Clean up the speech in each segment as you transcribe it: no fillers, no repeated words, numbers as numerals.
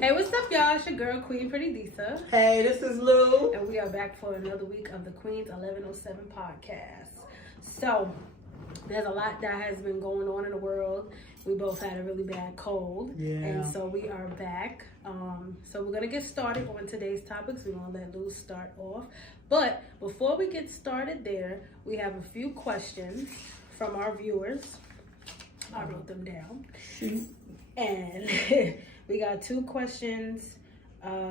Hey, what's up, y'all? It's your girl, Queen Pretty Disa. Hey, this is Lou. And we are back for another week of the Queen's 1107 podcast. So, there's a lot that has been going on in the world. We both had a really bad cold. Yeah. And so we are back. So we're going to get started on today's topics. We're going to let Lou start off. But before we get started there, we have a few questions from our viewers. I wrote them down. And we got 2 questions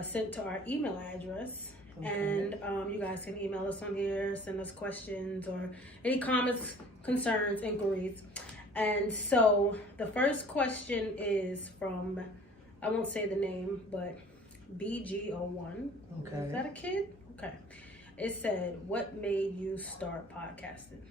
sent to our email address. Okay. And you guys can email us on here, send us questions or any comments, concerns, inquiries. And so the first question is from, I won't say the name, but BG01. Okay. Is that a kid? Okay. It said, what made you start podcasting?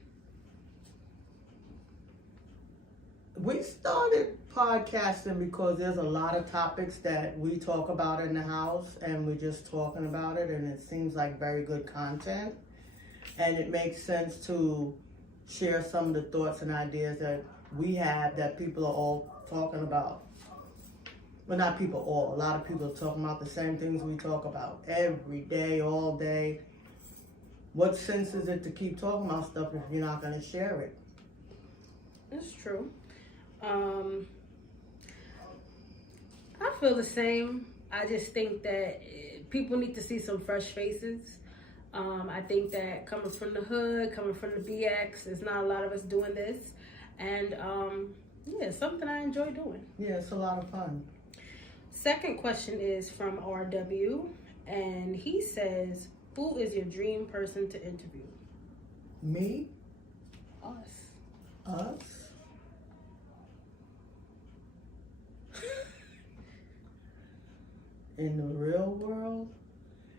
We started podcasting because there's a lot of topics that we talk about in the house and we're just talking about it, and it seems like very good content. And it makes sense to share some of the thoughts and ideas that we have that people are all talking about. Well, not people all. A lot of people are talking about the same things we talk about every day, all day. What sense is it to keep talking about stuff if you're not going to share it? That's true. I feel the same. I just think that people need to see some fresh faces. I think that coming from the hood, coming from the BX, there's not a lot of us doing this. And yeah, it's something I enjoy doing. Yeah, it's a lot of fun. Second question is from RW, and he says, who is your dream person to interview? Me? Us. Us? In the real world,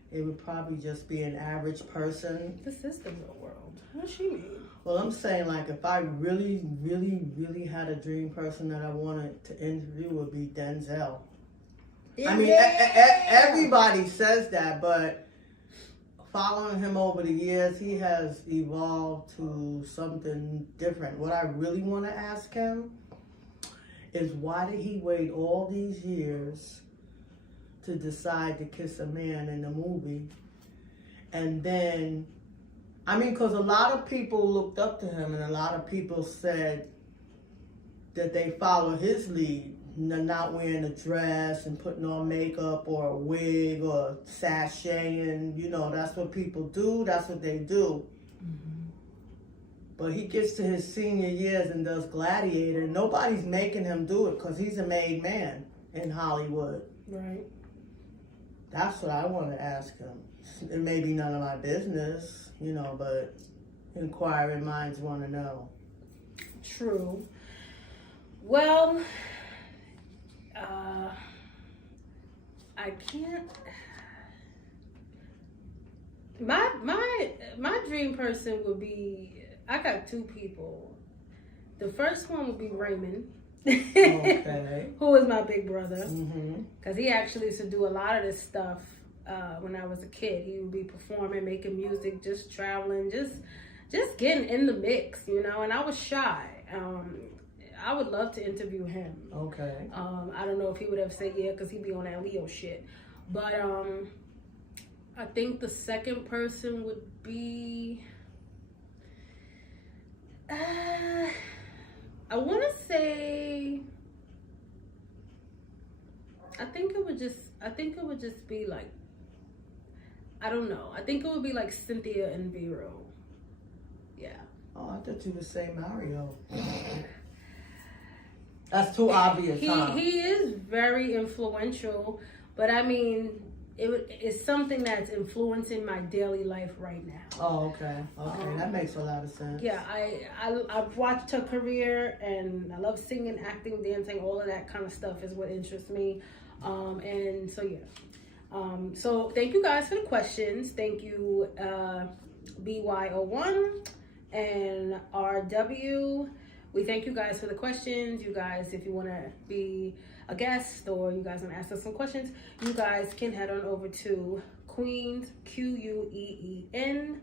it would probably just be an average person. This is the real world. What does she mean? Well, I'm saying, like, if I really, really, really had a dream person that I wanted to interview, it would be Denzel. Yeah. I mean, everybody says that, but following him over the years, he has evolved to something different. What I really want to ask him is, why did he wait all these years to decide to kiss a man in the movie? And then, I mean, because a lot of people looked up to him and a lot of people said that they follow his lead, not wearing a dress and putting on makeup or a wig or sashaying. You know, that's what people do. That's what they do. Mm-hmm. But he gets to his senior years and does Gladiator. Nobody's making him do it because he's a made man in Hollywood. Right. That's what I want to ask him. It may be none of my business, you know, but inquiring minds want to know. True. Well, I can't. My dream person would be, I got 2 people. The first one would be Raymond. Okay. Who is my big brother. Mm-hmm. Because he actually used to do a lot of this stuff when I was a kid. He would be performing, making music, just traveling, just getting in the mix, you know. And I was shy. I would love to interview him. Okay. I don't know if he would have said yeah, because he'd be on that Leo shit. But I think the second person would be... I want to say, I think it would just be like, I don't know. I think it would be like Cynthia and Vero. Yeah. Oh, I thought you would say Mario. That's too obvious, huh? He is very influential, but I mean, it's something that's influencing my daily life right now. Oh, okay. That makes a lot of sense. Yeah, I've watched her career, and I love singing, acting, dancing, all of that kind of stuff is what interests me. And so, yeah. So thank you guys for the questions. Thank you, BY01 and RW. We thank you guys for the questions. You guys, if you want to be a guest or you guys want to ask us some questions, you guys can head on over to Queens, Queen.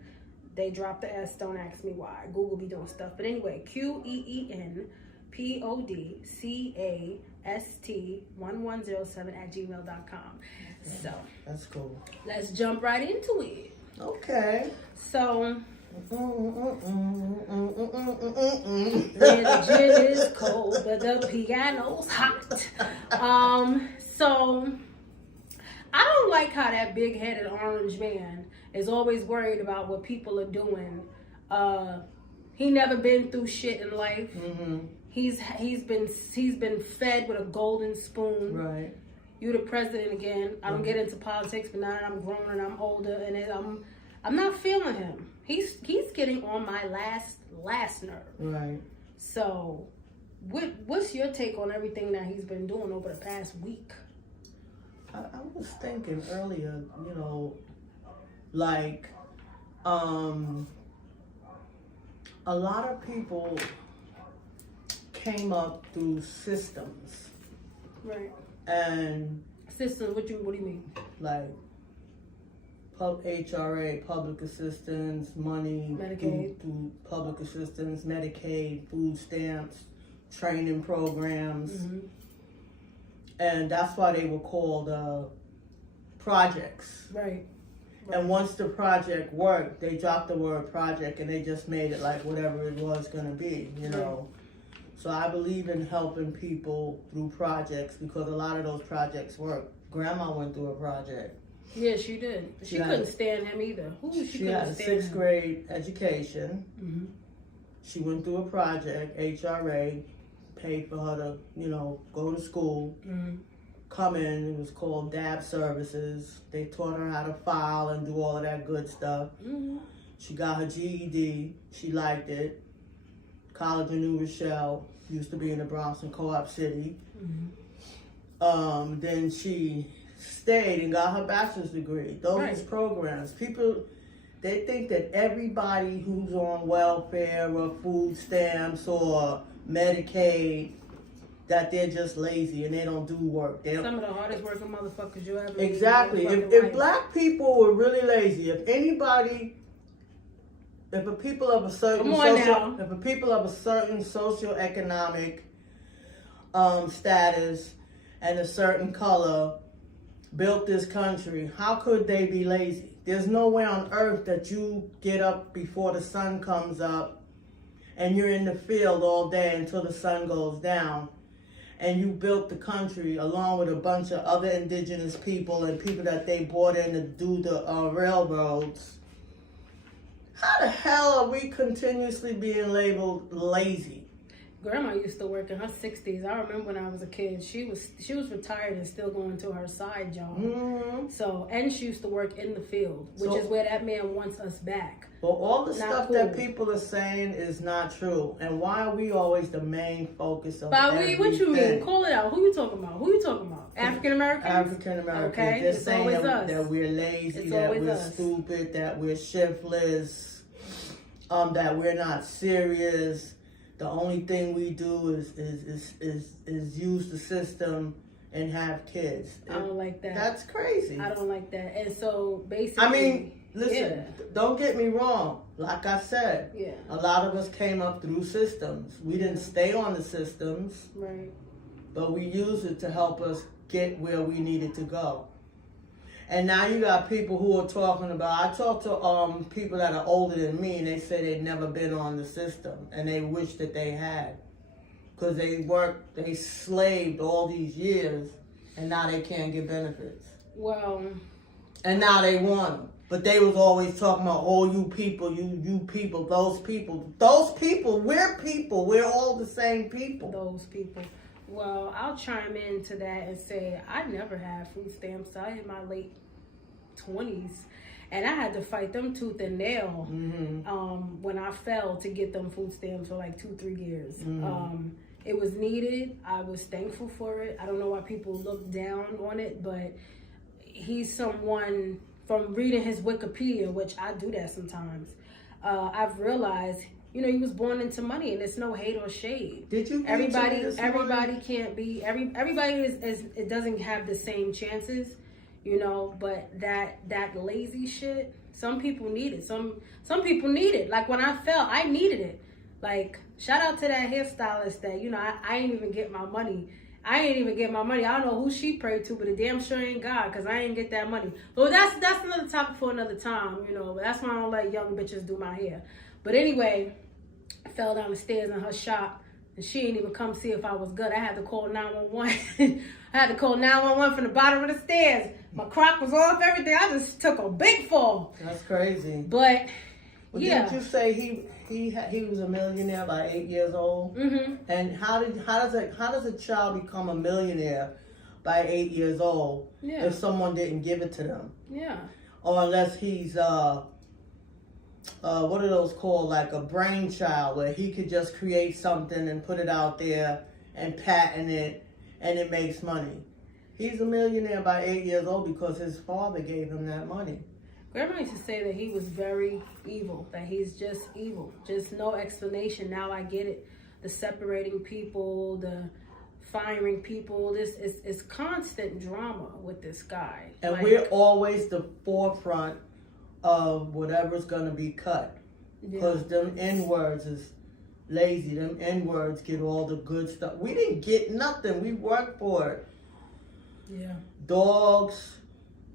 They dropped the S, don't ask me why. Google be doing stuff. But anyway, QueenPodcast st1107@gmail.com. So that's cool. let's jump right into it. Okay. So the gin is cold, but the piano's hot. So I don't like how that big-headed orange man is always worried about what people are doing. He never been through shit in life. Mm-hmm. He's been fed with a golden spoon. Right. You the president again. I don't get into politics, but now that I'm grown and I'm older, and I'm not feeling him. He's getting on my last nerve. Right. So, what's your take on everything that he's been doing over the past week? I was thinking earlier, like, a lot of people came up through systems. Right. And Systems, what do you mean? Like HRA, public assistance, money Medicaid. through public assistance, Medicaid, food stamps, training programs. Mm-hmm. And that's why they were called projects. Right. And once the project worked, they dropped the word project and they just made it like whatever it was going to be, Right. So I believe in helping people through projects because a lot of those projects work. Grandma went through a project. Yeah, she did. She couldn't stand him either. She had a 6th grade education. Mm-hmm. She went through a project, HRA, paid for her to, go to school. Mm-hmm. Come in, it was called DAB services. They taught her how to file and do all of that good stuff. Mm-hmm. She got her GED. She liked it. College of New Rochelle, used to be in the Bronx and Co-op City. Mm-hmm. Then she stayed and got her bachelor's degree. Those programs. People, they think that everybody who's on welfare or food stamps or Medicaid, that they're just lazy and they don't do work. Some of the hardest working motherfuckers you ever Exactly. If black people were really lazy, if a people of a certain socioeconomic status and a certain color built this country, how could they be lazy? There's no way on earth that you get up before the sun comes up and you're in the field all day until the sun goes down. And you built the country along with a bunch of other indigenous people and people that they brought in to do the railroads. How the hell are we continuously being labeled lazy? Grandma used to work in her 60s. I remember when I was a kid, she was retired and still going to her side job. Mm-hmm. So, and she used to work in the field, which is where that man wants us back. Well, all the stuff that people are saying is not true. And why are we always the main focus of everything? What you mean? Call it out. Who you talking about? African Americans? African Americans. Okay, They're it's saying always us. that we're lazy, It's that always we're us. stupid, that we're shiftless, that we're not serious. The only thing we do is use the system and have kids. I don't like that. That's crazy. I don't like that. And so basically, I mean, listen, don't get me wrong. Like I said, a lot of us came up through systems. We didn't stay on the systems, right? But we used it to help us get where we needed to go. And now you got people who are talking about, I talk to people that are older than me and they say they've never been on the system and they wish that they had. Because they slaved all these years and now they can't get benefits. Well. And now they want them. But they was always talking about, oh, you people, you people, those people. Those people, we're all the same people. Those people. Well, I'll chime into that and say I never had food stamps. I in my late 20s, and I had to fight them tooth and nail when I fell to get them food stamps for like 2-3 years. It was needed. I was thankful for it. I don't know why people look down on it, but he's someone, from reading his Wikipedia, which I do that sometimes, I've realized, he was born into money, and it's no hate or shade. Did you? Everybody can't be. Everybody it doesn't have the same chances, But that lazy shit, some people need it. Some people need it. Like when I fell, I needed it. Like shout out to that hairstylist that I didn't even get my money. I ain't even get my money. I don't know who she prayed to, but it damn sure ain't God, because I ain't get that money. But that's another topic for another time, you know. That's why I don't let young bitches do my hair. But anyway, I fell down the stairs in her shop, and she didn't even come see if I was good. I had to call 911. I had to call 911 from the bottom of the stairs. My crock was off, everything. I just took a big fall. That's crazy. But yeah. Didn't you say he was a millionaire by 8 years old? Mm-hmm. And how does a child become a millionaire by 8 years old if someone didn't give it to them? Yeah. Or unless he's what are those called, like a brainchild, where he could just create something and put it out there and patent it and it makes money. He's a millionaire by 8 years old because his father gave him that money. Grandma used to say that he was very evil, that he's just evil. Just no explanation. Now I get it. The separating people, the firing people. It's constant drama with this guy. And like, we're always the forefront of whatever's going to be cut. Because them N-words is lazy. Them N-words get all the good stuff. We didn't get nothing. We worked for it. Yeah. Dogs,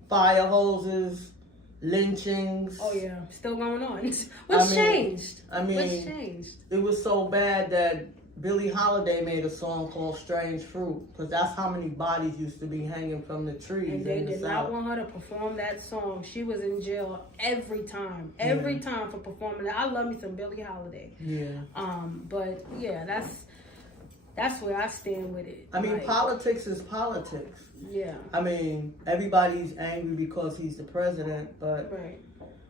fire hoses, lynchings. Oh yeah, still going on. What's changed? What's changed? It was so bad that Billie Holiday made a song called Strange Fruit, because that's how many bodies used to be hanging from the trees. And they did not South. want her to perform that song. She was in jail every time for performing that. I love me some Billie Holiday. Yeah. But yeah, that's where I stand with it. I mean, politics is politics. Yeah. I mean, everybody's angry because he's the president, but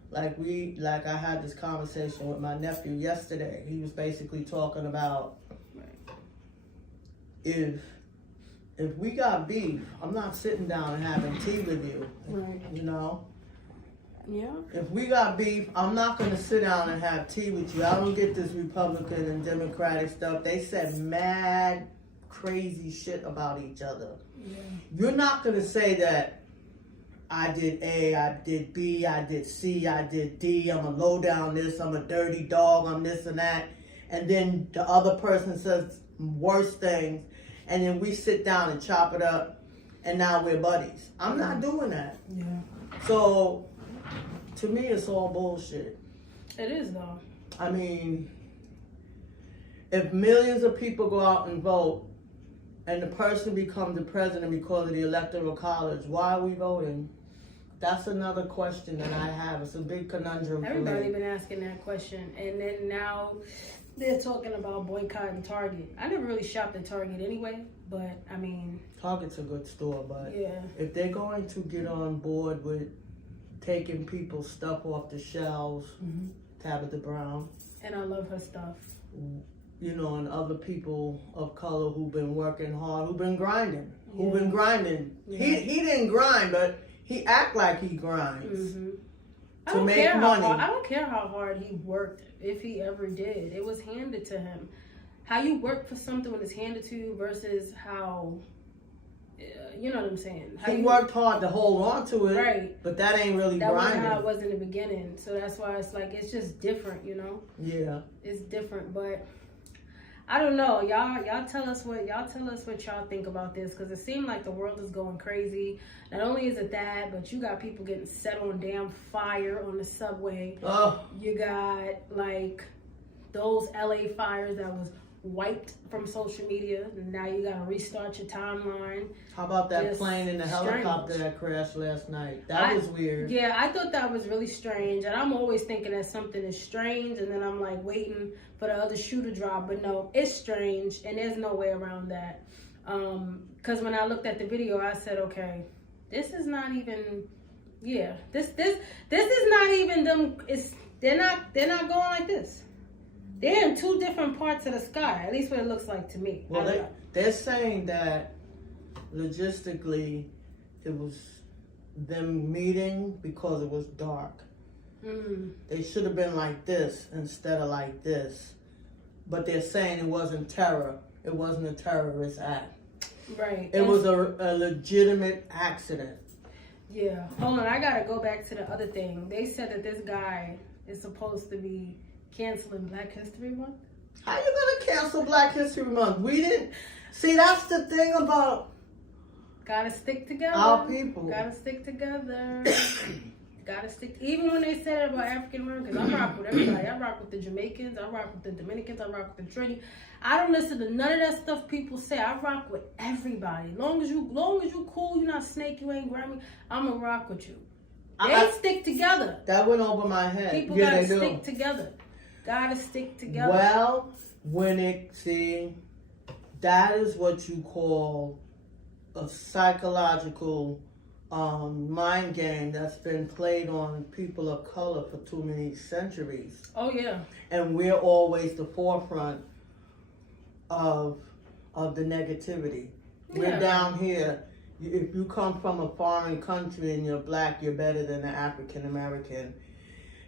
like I had this conversation with my nephew yesterday. He was basically talking about if we got beef, I'm not sitting down and having tea with you. Right. You know? Yeah. If we got beef, I'm not going to sit down and have tea with you. I don't get this Republican and Democratic stuff. They said mad, crazy shit about each other. Yeah. You're not going to say that I did A, I did B, I did C, I did D, I'm a low down this, I'm a dirty dog, I'm this and that. And then the other person says worse things. And then we sit down and chop it up. And now we're buddies. I'm not doing that. Yeah. So, to me, it's all bullshit. It is, though. I mean, if millions of people go out and vote and the person becomes the president because of the electoral college, why are we voting? That's another question that I have. It's a big conundrum for me. Everybody been asking that question. And then now they're talking about boycotting Target. I never really shopped at Target anyway, but I mean... Target's a good store, but yeah. If they're going to get on board with taking people's stuff off the shelves, Tabitha Brown. And I love her stuff. You know, and other people of color who've been working hard, who've been grinding. Yeah. He didn't grind, but he act like he grinds to make money. I don't care how hard he worked, if he ever did. It was handed to him. How you work for something when it's handed to you versus how... you know what I'm saying? He worked hard to hold on to it, right? But that ain't really that grinding. That wasn't how it was in the beginning, so that's why it's like it's just different, you know? Yeah, it's different. But I don't know, y'all tell us what y'all think about this, because it seemed like the world is going crazy. Not only is it that, but you got people getting set on damn fire on the subway. You got like those LA fires that was wiped from social media, and now you gotta restart your timeline. How about that plane and the helicopter that crashed last night? That was weird. Yeah, I thought that was really strange, and I'm always thinking that something is strange, and then I'm like waiting for the other shoe to drop, but no, it's strange, and there's no way around that. Because when I looked at the video, I said, okay, this is not even, this is not even them. They're not going like this. They're in two different parts of the sky, at least what it looks like to me. Well, they're saying that logistically it was them meeting because it was dark. They should have been like this instead of like this. But they're saying it wasn't terror. It wasn't a terrorist act. Right. It was a legitimate accident. Yeah. Hold on, I gotta go back to the other thing. They said that this guy is supposed to be canceling Black History Month. How you gonna cancel Black History Month? We didn't. See, that's the thing about Gotta stick together. our people. Gotta stick together. Gotta stick. Even when they say that about African Americans, I rock with everybody. I rock with the Jamaicans. I rock with the Dominicans. I rock with the Trini. I don't listen to none of that stuff people say. I rock with everybody. Long as you cool, you're not snake, you ain't grimy. I'ma rock with you. They stick together. That went over my head. People yeah, gotta they stick do. together. Gotta stick together. Well, that is what you call a psychological mind game that's been played on people of color for too many centuries. Oh yeah. And we're always the forefront of the negativity. Yeah. We're down here. If you come from a foreign country and you're black, you're better than an African American.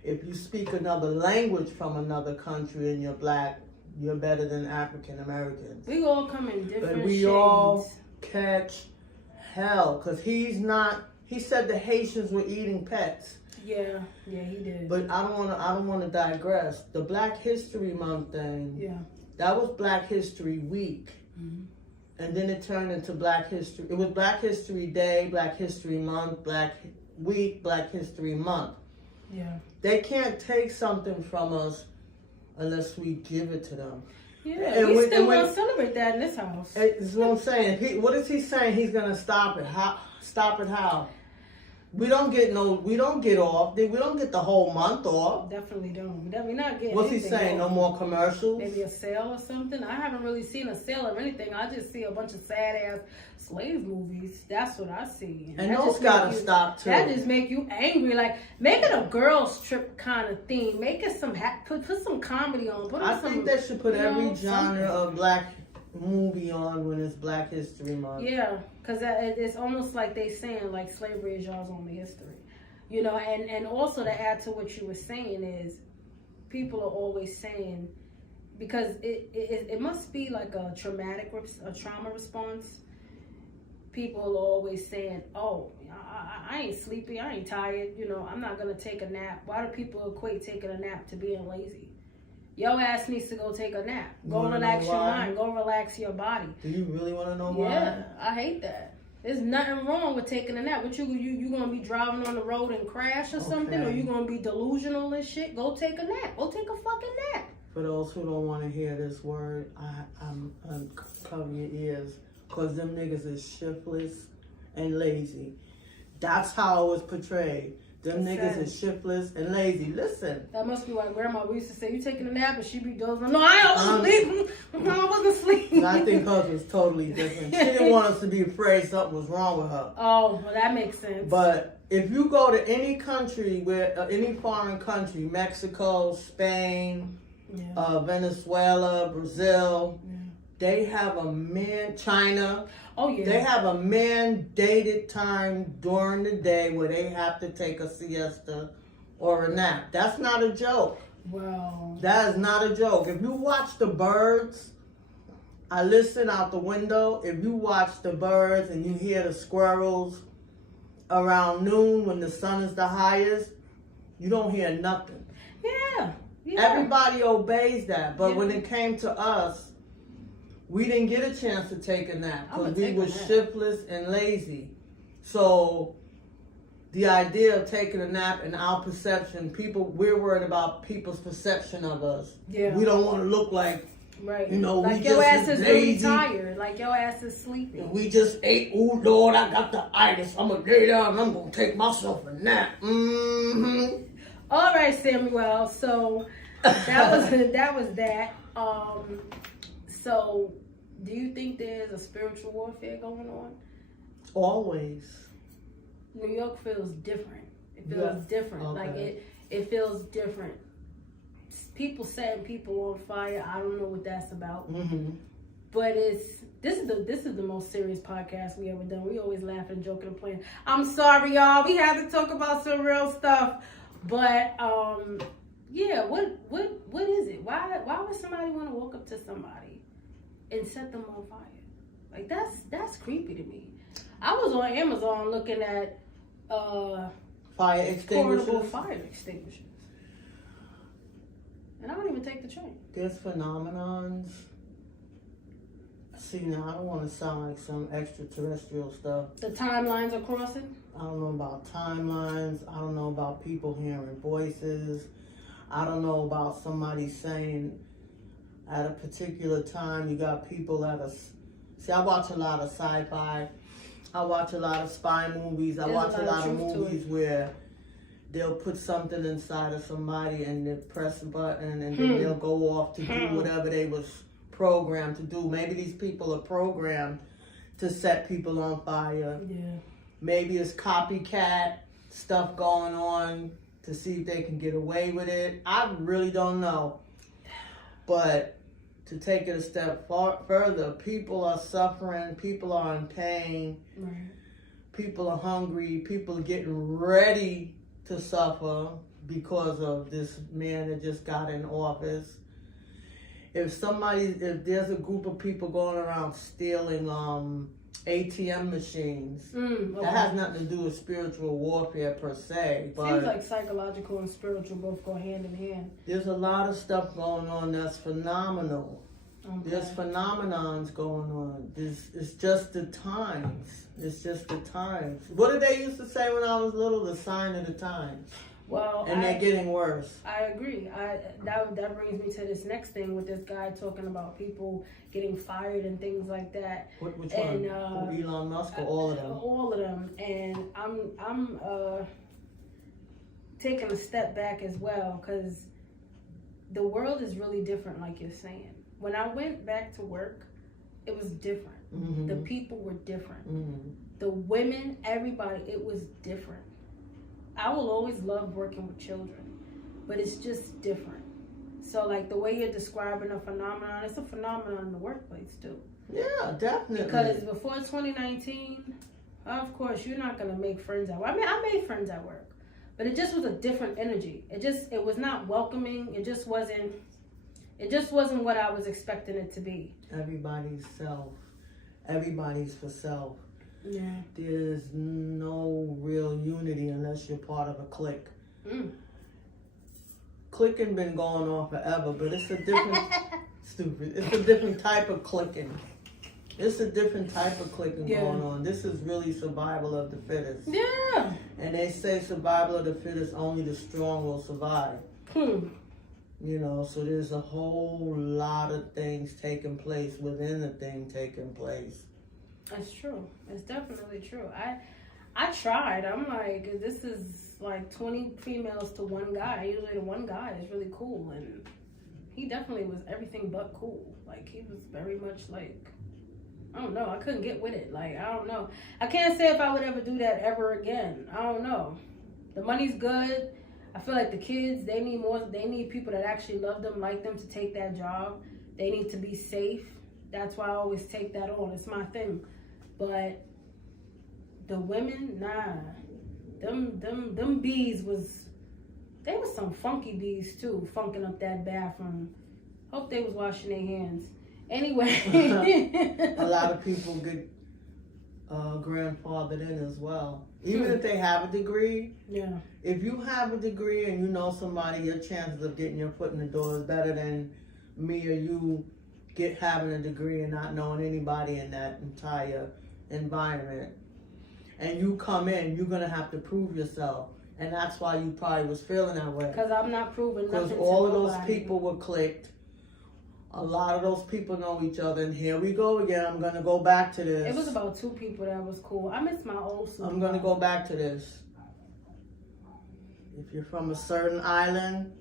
If you speak another language from another country and you're black, you're better than African Americans. We all come in different But we shades. all catch hell because he said the Haitians were eating pets. Yeah, he did. But I don't wanna digress. The Black History Month thing. Yeah. That was Black History Week. Mm-hmm. And then it turned into Black History. It was Black History Day, Black History Month, Black Week, Black History Month. Yeah. They can't take something from us unless we give it to them. Yeah, And we when- still and when- want to celebrate that in this house. That's what I'm saying. What is he saying? He's gonna stop it. How? Stop it how? We don't get off. We don't get the whole month off. Definitely don't. We're not getting What's he anything saying? No off. more commercials? Maybe a sale or something. I haven't really seen a sale or anything. I just see a bunch of sad ass slave movies. That's what I see. And that those just gotta make you- stop too. That just make you angry. Like make it a girls trip kind of theme. Make it some put some comedy on. Put I some, think they should put you know, every genre something. of black movie on when it's Black History Month. Yeah, because it's almost like they saying like slavery is y'all's only history. You know, and also to add to what you were saying is people are always saying, because it must be like a trauma response. People are always saying, oh, I ain't sleepy, I ain't tired, you know, I'm not going to take a nap. Why do people equate taking a nap to being lazy? Your ass needs to go take a nap. Go relax your mind. Go relax your body. Do you really want to know why? Yeah, I hate that. There's nothing wrong with taking a nap. What you gonna be driving on the road and crash or something? Or you gonna be delusional and shit? Go take a nap. Go take a fucking nap. For those who don't want to hear this word, I'm cover your ears, cause them niggas is shiftless and lazy. That's how it was portrayed. Them niggas is shiftless and lazy. Listen. That must be why grandma used to say, you taking a nap and she be dozing. No, I wasn't sleeping. I wasn't sleeping. I think hers was totally different. She didn't want us to be afraid something was wrong with her. Oh, well that makes sense. But if you go to any country, any foreign country, Mexico, Spain, Venezuela, Brazil, they have a China. Oh yeah. They have a mandated time during the day where they have to take a siesta or a nap. That's not a joke. Wow. That is not a joke. If you watch the birds, I listen out the window. If you watch the birds and you hear the squirrels around noon when the sun is the highest, you don't hear nothing. Yeah. Everybody obeys that. But when it came to us, we didn't get a chance to take a nap because we were shiftless and lazy. So the idea of taking a nap in our perception, we're worried about people's perception of us. Yeah. We don't want to look like, right. You know, like we your just ass is lazy. really tired. Like your ass is sleepy. we just ate. Oh Lord, I got the itis. I'm gonna lay down and I'm gonna take myself a nap. Mm-hmm. All right, Samuel. So that was that. So do you think there's a spiritual warfare going on? Always. New York feels different. It feels different. Okay. Like it feels different. People setting people on fire. I don't know what that's about. Mm-hmm. But this is the most serious podcast we ever done. We always laughing, joking, and playing. I'm sorry, y'all. We had to talk about some real stuff. But yeah, what is it? Why would somebody want to walk up to somebody and set them on fire? Like that's creepy to me. I was on Amazon looking at fire extinguishers. portable fire extinguishers. And I don't even take the train. There's phenomenons. See, now I don't want to sound like some extraterrestrial stuff. The timelines are crossing? I don't know about timelines. I don't know about people hearing voices. I don't know about somebody saying at a particular time you got people that are... See, I watch a lot of sci-fi. I watch a lot of spy movies. I watch a lot of movies where they'll put something inside of somebody and they press a button and then they'll go off to do whatever they was programmed to do. Maybe these people are programmed to set people on fire. Yeah. Maybe it's copycat stuff going on to see if they can get away with it. I really don't know. But to take it a step further, people are suffering, people are in pain, right. People are hungry, people are getting ready to suffer because of this man that just got in office. If there's a group of people going around stealing ATM machines, that has nothing to do with spiritual warfare per se. But seems like psychological and spiritual both go hand in hand. There's a lot of stuff going on that's phenomenal. Okay. There's phenomenons going on. It's just the times. It's just the times. What did they used to say when I was little? The sign of the times. Well, and they're getting worse. I agree. That brings me to this next thing with this guy talking about people getting fired and things like that. Which one? Elon Musk or all of them? All of them. And I'm taking a step back as well because the world is really different, like you're saying. When I went back to work, it was different. Mm-hmm. The people were different. Mm-hmm. The women, everybody, it was different. I will always love working with children, but it's just different. So, like, the way you're describing a phenomenon, it's a phenomenon in the workplace, too. Yeah, definitely. Because before 2019, of course, you're not going to make friends at work. I mean, I made friends at work, but it just was a different energy. It was not welcoming. It just wasn't what I was expecting it to be. Everybody's self. Everybody's for self. Yeah. There's no real unity unless you're part of a clique. Cliquing been going on forever, but it's a different stupid. It's a different type of cliquing. It's a different type of cliquing going on. This is really survival of the fittest. Yeah. And they say survival of the fittest, only the strong will survive. You know, so there's a whole lot of things taking place within the thing taking place. That's true. It's definitely true. I tried. I'm like, this is like 20 females to one guy. Usually the one guy is really cool, and he definitely was everything but cool. Like, he was very much like, I don't know. I couldn't get with it. Like, I don't know. I can't say if I would ever do that ever again. I don't know. The money's good. I feel like the kids, they need people that actually love them, like them to take that job. They need to be safe. That's why I always take that on. It's my thing. But the women, nah. Them bees they was some funky bees too, funking up that bathroom. Hope they was washing their hands. Anyway. A lot of people get grandfathered in as well. Even if they have a degree. Yeah. If you have a degree and you know somebody, your chances of getting your foot in the door is better than me or you having a degree and not knowing anybody in that entire environment. And you come in, you're gonna have to prove yourself, and that's why you probably was feeling that way. Because I'm not proving nothing. Because all of those people were clicked. A lot of those people know each other, and here we go again. I'm gonna go back to this. It was about 2 people that was cool. I miss my old supervisor. I'm gonna go back to this. If you're from a certain island,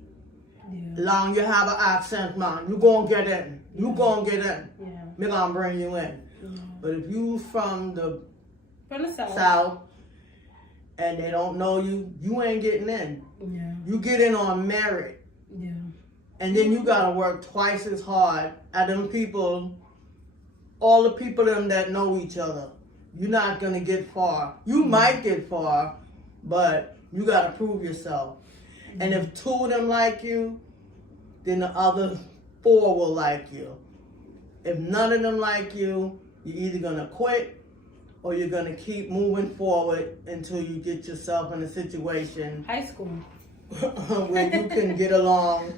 long you have an accent, man. You gonna get in. You gonna get in. Yeah. Me gonna bring you in. Yeah. But if you from the south and they don't know you, you ain't getting in. Yeah. You get in on merit. Yeah. And then you gotta work twice as hard at them people, all the people them that know each other. You're not gonna get far. You might get far, but you gotta prove yourself. And if 2 of them like you, then the other 4 will like you. If none of them like you, you're either gonna quit or you're gonna keep moving forward until you get yourself in a situation high school where you can get along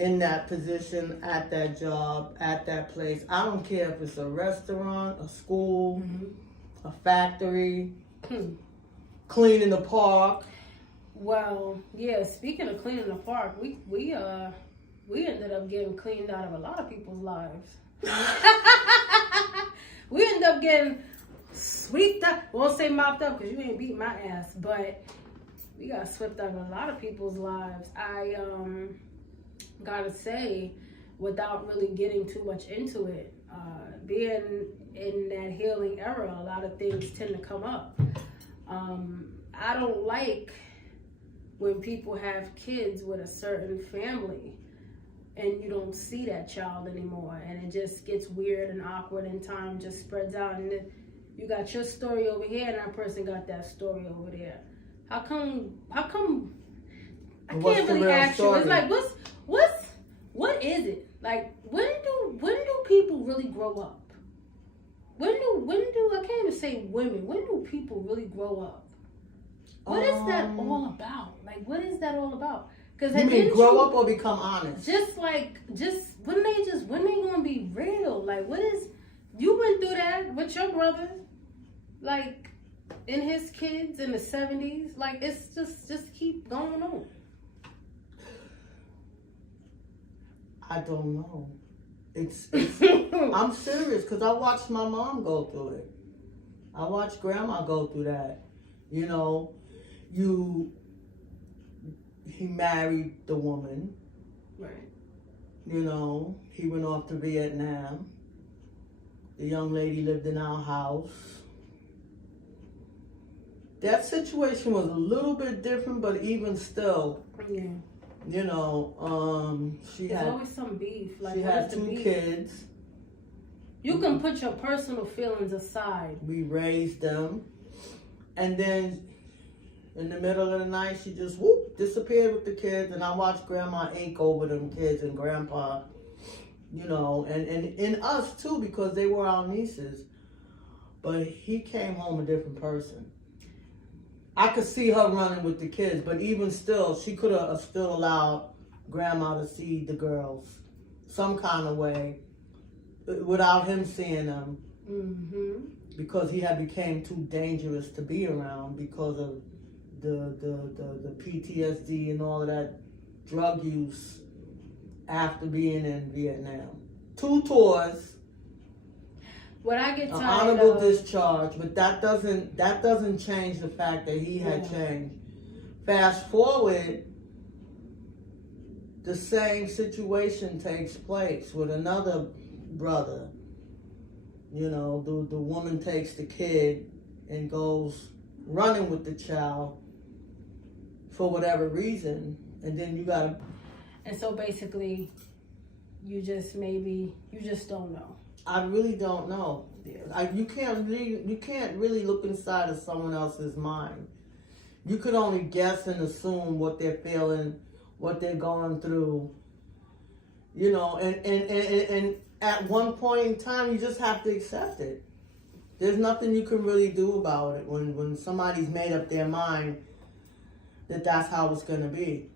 in that position, at that job, at that place. I don't care if it's a restaurant, a school, a factory, cleaning the park. Well, yeah, speaking of cleaning the park, we ended up getting cleaned out of a lot of people's lives. We ended up getting swept up. Won't say mopped up because you ain't beat my ass, but we got swept up in a lot of people's lives. I gotta say, without really getting too much into it, being in that healing era, a lot of things tend to come up. I don't like when people have kids with a certain family and you don't see that child anymore, and it just gets weird and awkward, and time just spreads out, and then you got your story over here and that person got that story over there. How come I can't really ask you. It's like what is it? Like when do people really grow up? When do I can't even say women, when do people really grow up? What is that all about? Like, what is that all about? Because you mean grow up or become honest? Just when they gonna be real? Like, what is? You went through that with your brother, like, and his kids in the 70s. Like, it's just keep going on. I don't know. It's I'm serious because I watched my mom go through it. I watched grandma go through that. You know, he married the woman. Right. You know, he went off to Vietnam. The young lady lived in our house. That situation was a little bit different, but even still, yeah. You know, There's always some beef. Like, she had 2 kids. You can put your personal feelings aside. We raised them. And then in the middle of the night, she just disappeared with the kids. And I watched grandma ache over them kids and grandpa, you know, and us too, because they were our nieces. But he came home a different person. I could see her running with the kids, but even still, she could have still allowed grandma to see the girls some kind of way without him seeing them. Mm-hmm. Because he had became too dangerous to be around because of the PTSD and all of that drug use after being in Vietnam. 2 tours. What I get tired honorable discharge, but that doesn't change the fact that he had changed. Fast forward, the same situation takes place with another brother. You know, the woman takes the kid and goes running with the child for whatever reason, and then you gotta. And so basically, you just don't know. I really don't know. You can't really look inside of someone else's mind. You could only guess and assume what they're feeling, what they're going through. You know, and at one point in time, you just have to accept it. There's nothing you can really do about it when somebody's made up their mind that that's how it's going to be.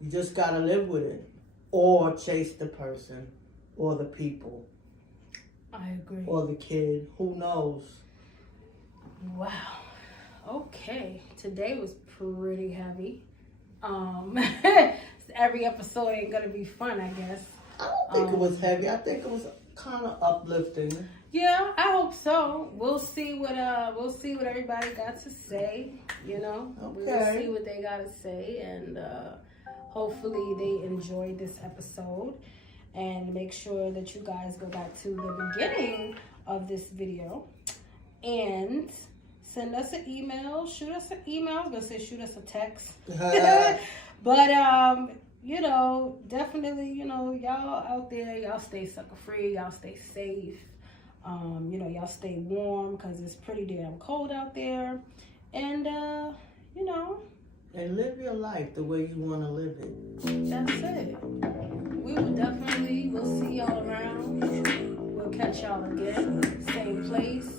You just got to live with it or chase the person or the people. I agree. Or the kid. Who knows? Wow. Okay. Today was pretty heavy. Every episode ain't going to be fun, I guess. I don't think it was heavy. I think it was kind of uplifting. Yeah, I hope so. We'll see what everybody got to say. You know, We'll see what they got to say, and hopefully they enjoyed this episode. And make sure that you guys go back to the beginning of this video and send us an email. Shoot us an email. I was gonna say shoot us a text, but you know, definitely, you know, y'all out there, y'all stay sucker free, y'all stay safe. You know, y'all stay warm because it's pretty damn cold out there, and you know. And live your life the way you want to live it. That's it. We'll see y'all around. We'll catch y'all again. Same place,